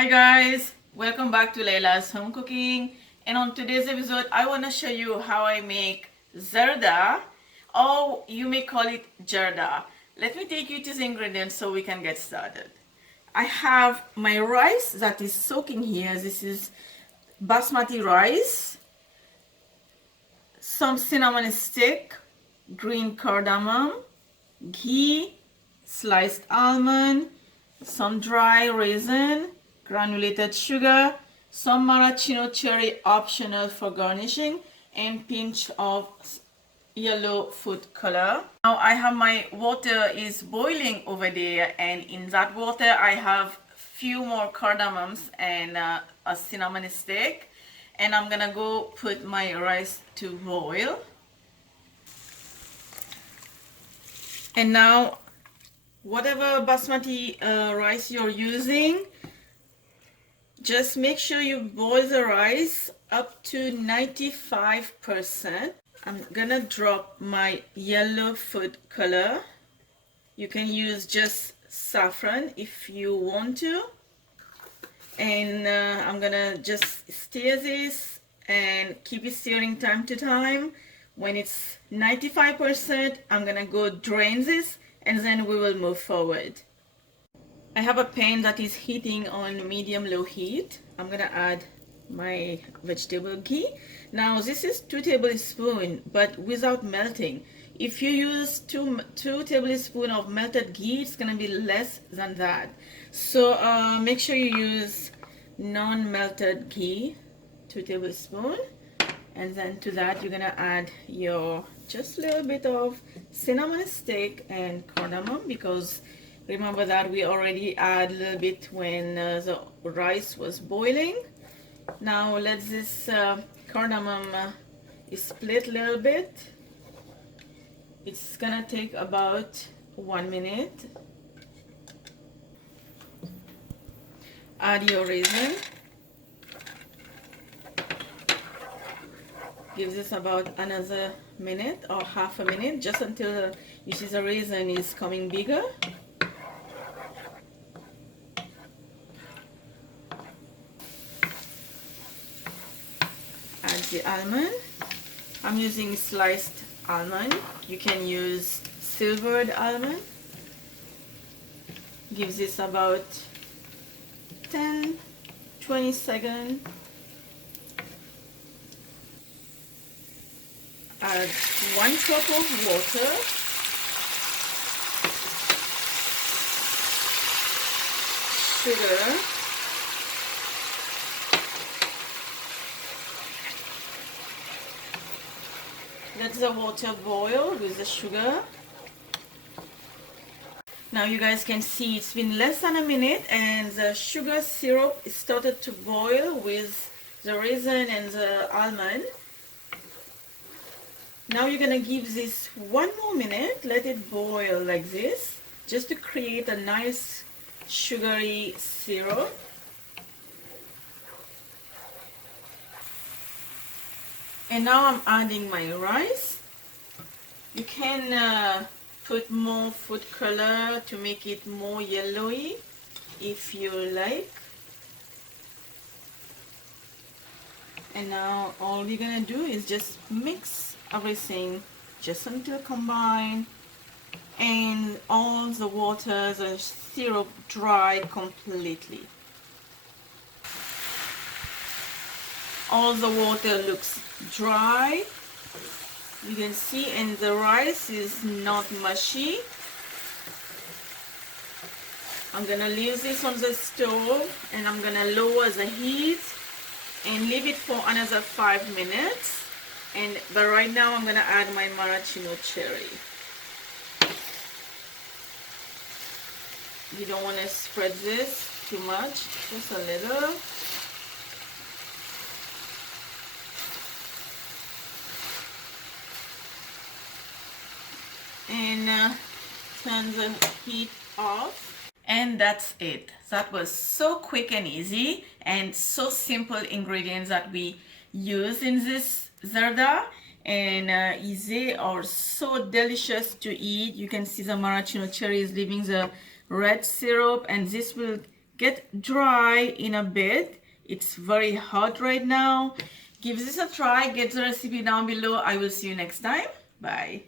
Hi guys, welcome back to Laila's home cooking, and on today's episode I want to show you how I make Zarda, or you may call it Jarda. Let me take you to the ingredients so we can get started. I have my rice that is soaking here. This is Basmati rice, some cinnamon stick, green cardamom, ghee, sliced almond, some dry raisin, granulated sugar, some maraschino cherry optional for garnishing, and pinch of yellow food color. Now I have my water is boiling over there, and in that water I have few more cardamoms and a cinnamon stick, and I'm gonna go put my rice to boil. And now whatever basmati rice you're using, just make sure you boil the rice up to 95%. I'm gonna drop my yellow food color. You can use just saffron if you want to. And I'm gonna just stir this and keep it stirring time to time. When it's 95%, I'm gonna go drain this, and then we will move forward. I have a pan that is heating on medium-low heat. I'm gonna add my vegetable ghee. Now this is 2 tablespoons, but without melting. If you use two tablespoons of melted ghee, it's gonna be less than that. So make sure you use non-melted ghee, 2 tablespoons. And then to that you're gonna add your just a little bit of cinnamon stick and cardamom, because remember that we already add a little bit when the rice was boiling. Now let this cardamom split a little bit. It's gonna take about 1 minute. Add your raisin. Give this about another minute or half a minute, just until you see the raisin is coming bigger. Add the almond. I'm using sliced almond. You can use silvered almond. Give this about 10-20 seconds. Add 1 cup of water, sugar, let the water boil with the sugar. Now you guys can see it's been less than a minute, and the sugar syrup started to boil with the raisin and the almond. Now you're gonna give this 1 more minute, let it boil like this, just to create a nice sugary syrup. And now I'm adding my rice. You can put more food color to make it more yellowy if you like. And now all we're gonna do is just mix everything just until combined and all the water, the syrup dry completely. All the water looks dry, you can see, and the rice is not mushy. I'm gonna leave this on the stove, and I'm gonna lower the heat and leave it for another 5 minutes. But right now I'm gonna add my maraschino cherry. You don't want to spread this too much, just a little. And turn the heat off. And that's it. That was so quick and easy, and so simple ingredients that we use in this Zarda, and they are so delicious to eat. You can see the maraschino cherry is leaving the red syrup, and this will get dry in a bit. It's very hot right now. Give this a try. Get the recipe down below. I will see you next time. Bye.